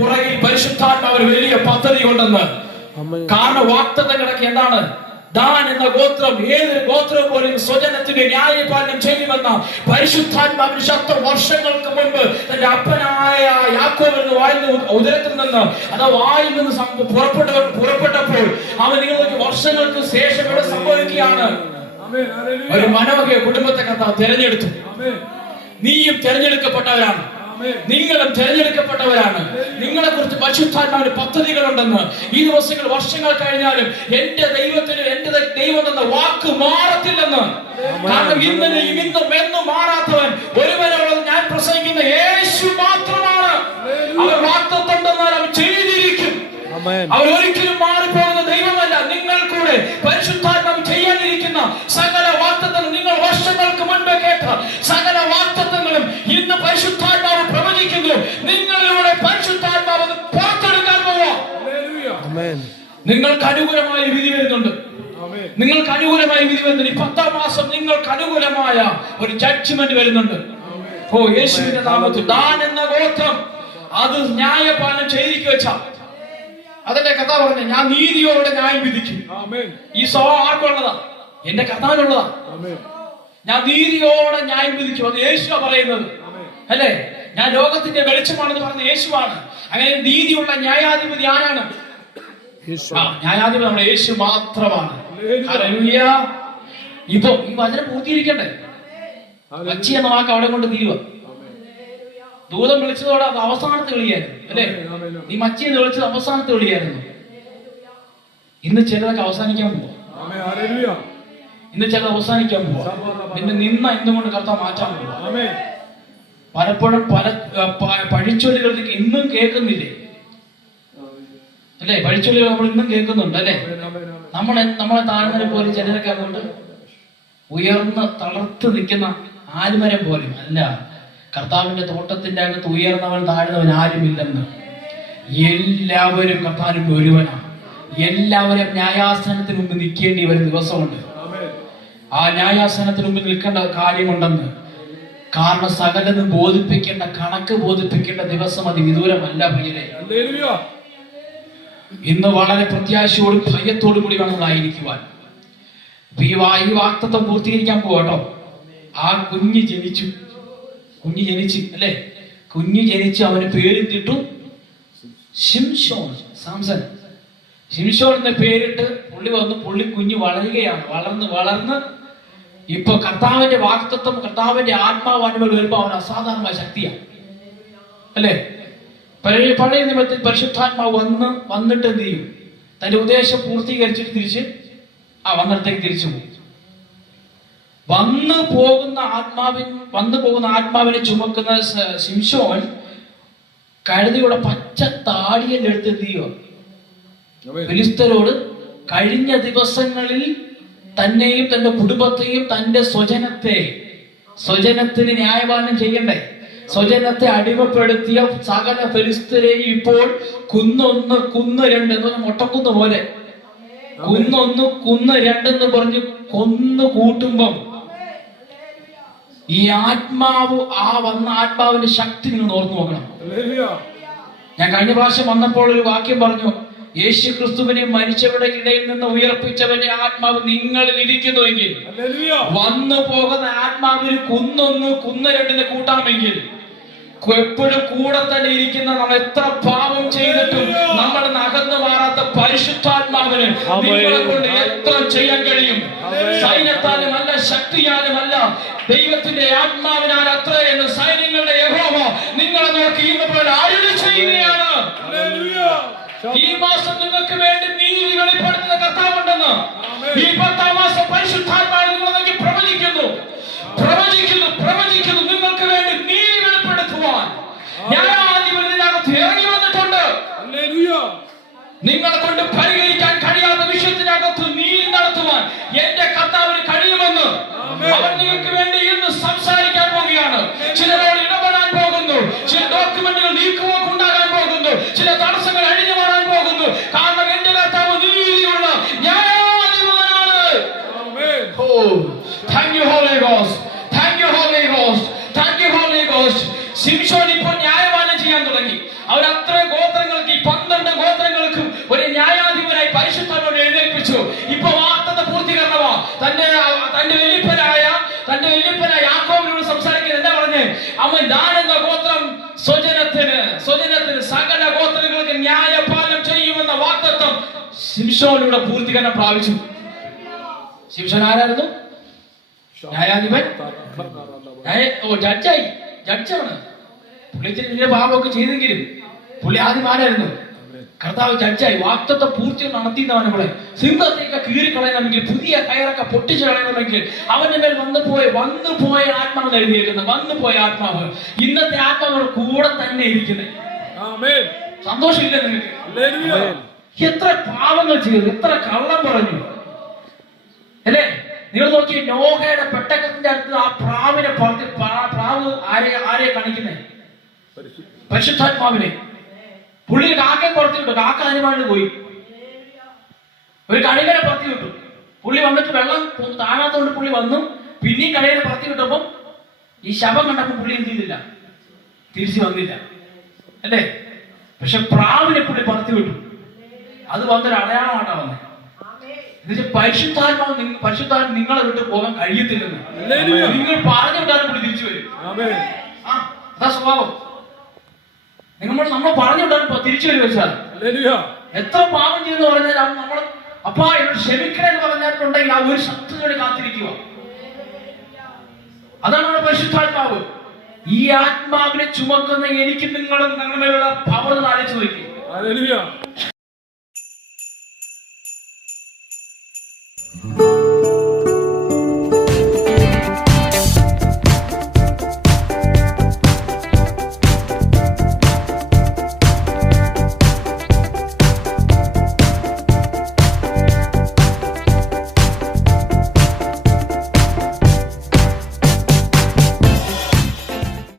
പുറകിൽ പരിശുദ്ധാത്മാവിന് വലിയ പദ്ധതി ഉണ്ടെന്ന്. കാരണം വാഗ്ദത്തങ്ങളൊക്കെ എന്താണ്? ദാൻ എന്ന ഗോത്രം ഏതൊരു ഗോത്രം പോലും സ്വജനത്തിന്റെ ന്യായപാലനം ചെയ്യുമെന്ന പരിശുദ്ധാത്മാവിന് ശക്തം വർഷങ്ങൾക്ക് മുൻപ് തന്റെ അപ്പനായ യാക്കോബിന്റെ ഉദരത്തിൽ നിന്ന് വായിൽ നിന്ന് പുറപ്പെട്ടപ്പോൾ അവൻ നിങ്ങൾക്ക് വർഷങ്ങൾക്ക് ശേഷം ഇവിടെ സംഭവിക്കുകയാണ്. ഒരു മനോഹര കുടുംബത്തെ കർത്താവ് തിരഞ്ഞെടുത്തു. നീയും തിരഞ്ഞെടുക്കപ്പെട്ടവരാണ്, നിങ്ങളും തിരഞ്ഞെടുക്കപ്പെട്ടവരാണ്. നിങ്ങളെ കുറിച്ച് പരിശുദ്ധാത്മാവിന് പദ്ധതികളുണ്ടെന്ന്. ഈ ദിവസങ്ങൾ വർഷങ്ങൾ കഴിഞ്ഞാലും എന്റെ ദൈവത്തിന് എന്റെ ദൈവം എന്ന വാക്ക് മാറത്തില്ലെന്ന്. കാരണം ഇന്നലെയും ഇന്നും എന്നും മാറാത്തവൻ ഒരുവനുള്ളത് ഞാൻ പ്രസംഗിക്കുന്ന യേശു മാത്രമാണ്. അവർ വാഗ്ദത്തം തന്നാൽ അവൻ ചെയ്തിരിക്കും. അവർ ഒരിക്കലും മാറിപ്പോകുന്ന ദൈവമല്ല. നിങ്ങൾ കൂടെ പരിശുദ്ധാത്മാവ് ചെയ്യാനിരിക്കുന്ന സകല വാഗ്ദത്തങ്ങളും, നിങ്ങൾ വർഷങ്ങൾക്ക് മുൻപ് കേട്ട സകല വാഗ്ദത്തങ്ങളും ഇന്ന് പരിശുദ്ധാത്മാവ് പ്രവചിക്കുന്നു. നിങ്ങളിലൂടെ പരിശുദ്ധാത്മാവ് പുറത്തെടുക്കാൻ പോവാം. നിങ്ങൾക്ക് അനുകൂലമായ വിധി വരുന്നുണ്ട്. നിങ്ങൾക്ക് അനുകൂലമായ വിധി വരുന്നുണ്ട്. ഈ 10ാം മാസം നിങ്ങൾക്ക് അനുകൂലമായ ഒരു ജഡ്ജ്മെന്റ് വരുന്നുണ്ട്. ഓ യേശുവിന്റെ നാമത്തിൽ. ദാൻ എന്ന ഗോത്രം അത് ന്യായപാലനം ചെയ്തിരിക്കുക വെച്ച അതല്ലേ കഥ പറഞ്ഞ, ഞാൻ നീതിയോടെ ന്യായം വിധിക്കും. ഈ സ്വഭാവം ആർക്കുള്ളതാ? എന്റെ കഥാനുള്ളതാ. ഞാൻ നീതിയോടെ ന്യായം വിധിക്കും. അത് യേശുവാ പറയുന്നത് അല്ലേ? ഞാൻ ലോകത്തിന്റെ വെളിച്ചമാണെന്ന് പറഞ്ഞ യേശുവാണ്. അങ്ങനെ നീതിയുള്ള ന്യായാധിപതി ആരാണ്? ന്യായാധിപതി നമ്മുടെ യേശു മാത്രമാണ്. ഇപ്പൊ ഈ വചനം പൂർത്തീകരിക്കണ്ടേ? വച്ചി എന്ന വാക്ക് അവിടെ കൊണ്ട് തീരുവ. ദൂതം വിളിച്ചതോടെ അത് അവസാനത്തെ വിളിയായിരുന്നു അല്ലേ? നീ മച്ചി എന്ന് വിളിച്ചത് അവസാനത്തെ വിളിയായിരുന്നു. ഇന്ന് ചിലതൊക്കെ അവസാനിക്കാൻ പോവാ. ഇന്ന് ചിലത് അവസാനിക്കാൻ പോവാ. നിന്നെ നിന്ന എന്തുകൊണ്ട് കർത്താവ് മാറ്റാൻ പോവാ. പലപ്പോഴും പല പഴിച്ചൊല്ലുകളിലേക്ക് ഇന്നും കേൾക്കുന്നില്ലേ അല്ലെ? പഴിച്ചൊല്ലുകൾ നമ്മൾ ഇന്നും കേൾക്കുന്നുണ്ട് അല്ലെ? നമ്മളെ താഴ്ന്നവരെ പോലെ ചിലരൊക്കെ അതുകൊണ്ട് ഉയർന്ന് തളർത്ത് നിൽക്കുന്ന ആൽമരം പോലും അല്ല. കർത്താവിന്റെ തോട്ടത്തിന്റെ അകത്ത് ഉയർന്നവൻ താഴ്ന്നവൻ ആരുമില്ലെന്ന്. എല്ലാവരും കർത്താവിന് ഒരുവനാണ്. എല്ലാവരും ന്യായാസനത്തിന് മുമ്പ് നിൽക്കേണ്ടി വരുന്ന ദിവസമുണ്ട്. ആ ന്യായാസനത്തിന് മുമ്പ് നിൽക്കേണ്ട കാര്യമുണ്ടെന്ന്. കാരണം സകലതും ബോധിപ്പിക്കേണ്ട, കണക്ക് ബോധിപ്പിക്കേണ്ട ദിവസം അത് വിദൂരമല്ല പ്രിയരെ. ഇന്ന് വളരെ പ്രത്യാശയോടും ഭയത്തോടും കൂടി വേണമെന്നായിരിക്കുവാൻ. ഈ വാക്തത്വം പൂർത്തീകരിക്കാൻ പോകട്ടോ. ആ കുഞ്ഞ് ജനിച്ചു അല്ലെ? കുഞ്ഞ് ജനിച്ച് അവന് പേരിട്ടിട്ടു ശിംശോൻ, സാംസൺ. ശിംശോൻ എന്ന പേരിട്ട് പുള്ളി കുഞ്ഞ് വളരുകയാണ്. വളർന്ന് ഇപ്പൊ കർത്താവിന്റെ വാക്തത്വം, കർത്താവിന്റെ ആത്മാവ് അനുഭവം വരുമ്പോ അവൻ അസാധാരണമായ ശക്തിയാണ് അല്ലെ? പഴയ നിയമത്തിൽ പരിശുദ്ധാത്മാവ് വന്നിട്ട് എന്ത് ചെയ്യും? തന്റെ ഉദ്ദേശം പൂർത്തീകരിച്ചിട്ട് വന്നിടത്തേക്ക് തിരിച്ചു പോകും. വന്നു പോകുന്ന ആത്മാവിനെ ചുമക്കുന്ന ശിംശോൻ കഴുതയുടെ പച്ച താടിയെല്ലാം എടുത്ത് എന്ത് ചെയ്യുക? ഫിലിസ്തരോട് കഴിഞ്ഞ ദിവസങ്ങളിൽ തന്നെയും തന്റെ കുടുംബത്തെയും തന്റെ സ്വജനത്തിന് ന്യായപാലനം ചെയ്യണ്ടേ? സ്വജനത്തെ അടിമപ്പെടുത്തിയ സകല ഫിലിസ്തരെയും ഇപ്പോൾ കുന്നൊന്ന് കുന്ന് രണ്ട് എന്ന് പറഞ്ഞ മൊട്ടക്കുന്ന് പോലെ കുന്നൊന്ന് കുന്ന് രണ്ടെന്ന് പറഞ്ഞ് കൊന്നു കൂട്ടുമ്പം ഈ ആത്മാവ് വന്ന ആത്മാവിന്റെ ശക്തി നിങ്ങൾ ഓർത്ത് നോക്കണം. ഞാൻ കഴിഞ്ഞ പ്രാവശ്യം വന്നപ്പോൾ ഒരു വാക്യം പറഞ്ഞു, യേശു ക്രിസ്തുവിനെ മരിച്ചവരുടെ ഇടയിൽ നിന്ന് ഉയർപ്പിച്ചവന്റെ ആത്മാവ് നിങ്ങളിൽ ഇരിക്കുന്നുവെങ്കിൽ വന്നു പോകുന്ന ആത്മാവിന് കുന്ന് രണ്ടിന് കൂട്ടാമെങ്കിൽ എപ്പോഴും കൂടെ തന്നെ ഇരിക്കുന്ന നമ്മൾ എത്ര പാപം ചെയ്തിട്ടും നമ്മൾ അകന്നു മാറാത്ത പരിശുദ്ധാത്മാവിന് നിങ്ങളെ കൊണ്ട് എത്ര ചെയ്യാൻ കഴിയും? സൈന്യത്താലുമല്ല, ശക്തിയാലുമല്ല, ദൈവത്തിന്റെ ആത്മാവിനാൽ അത്ര എന്ന് സൈന്യങ്ങളുടെ യഹോവ നിങ്ങളെ നോക്കി ഇന്ന് അരുളി ചെയ്യുകയാണ്. ഈ മാസം നിങ്ങൾക്ക് വേണ്ടി നീതി വെളിപ്പെടുത്തുന്ന കർത്താവുണ്ടെന്ന്. ഈ 10ാം മാസം പരിശുദ്ധാത്മാവിനെ നിങ്ങളെ നോക്കി പ്രവചിക്കുന്നു. നിങ്ങൾക്ക് വേണ്ടി നീതി വെളിപ്പെടുത്തുവാൻ ന്യായാധിപതിനകത്ത് ഇറങ്ങി വന്നിട്ടുണ്ട്. നിങ്ങളെ കൊണ്ട് പരിഹരിക്കാൻ കഴിയാത്ത വിഷയത്തിനകത്ത് നീതി നടത്തുവാൻ എന്റെ കർത്താവിന് കഴിയുമെന്ന് അവൻ നിങ്ങൾക്ക് വേണ്ടി ഇന്ന് സംസാരിക്കാൻ പോവുകയാണ്. ചിലരോട് ഇടപെടാൻ പോകുന്നു. ചില ഡോക്യുമെന്റുകൾ നീക്കുപോക്ക് ഉണ്ടാകാൻ പോകുന്നു. ചില തടസ്സങ്ങൾ അഴിഞ്ഞു മാറാൻ പോകുന്നു. കാരണം എന്റെ കർത്താവ് നീതിയുള്ള ന്യായാധിപതിയാണ്. Thank you, Holy Ghost. ശിംശോൻ ഇപ്പോൾ ന്യായപാലനം ചെയ്യാൻ തുടങ്ങി. അവൻ അത്ര ഗോത്രങ്ങൾക്ക്, ഈ 12 ഗോത്രങ്ങൾക്കും ഒരു ന്യായാധിപനായി പരിശുദ്ധാത്മാവിനെ എഴുന്നേൽപ്പിച്ചു. ഇപ്പൊ വാഗ്ദത്ത പൂർത്തീകരണമാ. തന്റെ വലിയപ്പനായ യാക്കോബിനോട് സംസാരിക്കുന്നത് എന്താ പറഞ്ഞേ? അവൻ ദാൻ എന്ന ഗോത്രം സ്വജനത്തിന് സകല ഗോത്രങ്ങൾക്ക് ന്യായപാലനം ചെയ്യുമെന്ന വാഗ്ദത്തം ശിംശോനിലൂടെ പൂർത്തീകരണം പ്രാപിച്ചു. ശിംശോൻ ആരായിരുന്നു? ന്യായാധിപൻ, ജഡ്ജാണ്. പുള്ളി ഇതിന്റെ ഭാഗമൊക്കെ ചെയ്തെങ്കിലും പുള്ളി ആദ്യം ആരായിരുന്നു? കർത്താവ് ജഡ്ജായി. വാഗ്ദത്ത പൂർത്തി നടത്തിയവനെ ഇവിടെ സിംഹത്തേക്ക് കീറിക്കളയണമെങ്കിൽ, പുതിയ കയറൊക്കെ പൊട്ടിച്ചു കളയണമെങ്കിൽ അവന്റെ മേൽ വന്നുപോയ ആത്മാവ് എഴുതിയേക്കുന്നത്. വന്നുപോയ ആത്മാവ്, ഇന്നത്തെ ആത്മാവ് കൂടെ തന്നെ ഇരിക്കുന്നത്. സന്തോഷമില്ല നിങ്ങൾക്ക്? എത്ര പാവങ്ങൾ ചെയ്തു, എത്ര കള്ളം പറഞ്ഞു അല്ലേ? നിങ്ങൾ നോക്കി, നോഹയുടെ പെട്ടകത്തിന്റെ അടുത്ത് ആ പ്രാവിനെ പ്രാവ് ആരെ കാണിക്കുന്നേ? പരിശുദ്ധാത്മാവിനെ. പുള്ളി കാക്കയെ പുറത്തു വിട്ടു, കാക്ക അതിനുമായിട്ട് പോയി. ഒരു കഴുകനെ പുറത്തു വിട്ടു, പുള്ളി വന്നിട്ട് വെള്ളം താഴാത്തോണ്ട് പുള്ളി വന്നു. പിന്നെയും കഴുകനെ പുറത്തു വിട്ടപ്പം ഈ ശവം കണ്ടപ്പോൾ പുള്ളി എന്ത് ചെയ്തില്ല? തിരിച്ചു വന്നില്ല അല്ലേ? പക്ഷെ പ്രാവിനെ പുള്ളി പുറത്തു വിട്ടു. അത് വന്നൊരു അടയാളമായിട്ടാ വന്നത്. എന്നുവെച്ചാൽ പരിശുദ്ധാത്മാവ് നിങ്ങളെ വിട്ട് പോകാൻ കഴിയത്തില്ലെന്ന്. നിങ്ങൾ പറഞ്ഞു വിട്ടാലും പുള്ളി തിരിച്ചു വരും. അതാ സ്വഭാവം. നമ്മൾ പറഞ്ഞു വിട്ടാലും തിരിച്ചു വരും. വെച്ചാൽ എത്ര പാപം ചെയ്തെന്ന് പറഞ്ഞാൽ നമ്മൾ അപ്പാ എന്നോട് ക്ഷമിക്കണമെന്ന് പറഞ്ഞിട്ടുണ്ടെങ്കിൽ ആ ഒരു ശബ്ദത്തോടെ കാത്തിരിക്കുക. അതാണ് നമ്മുടെ പരിശുദ്ധാത്മാവ്. ഈ ആത്മാവിനെ ചുമക്കുന്ന എനിക്ക് നിങ്ങളും ഞങ്ങളുടെയുള്ള പവർ ആലോചിച്ച് നോക്കി.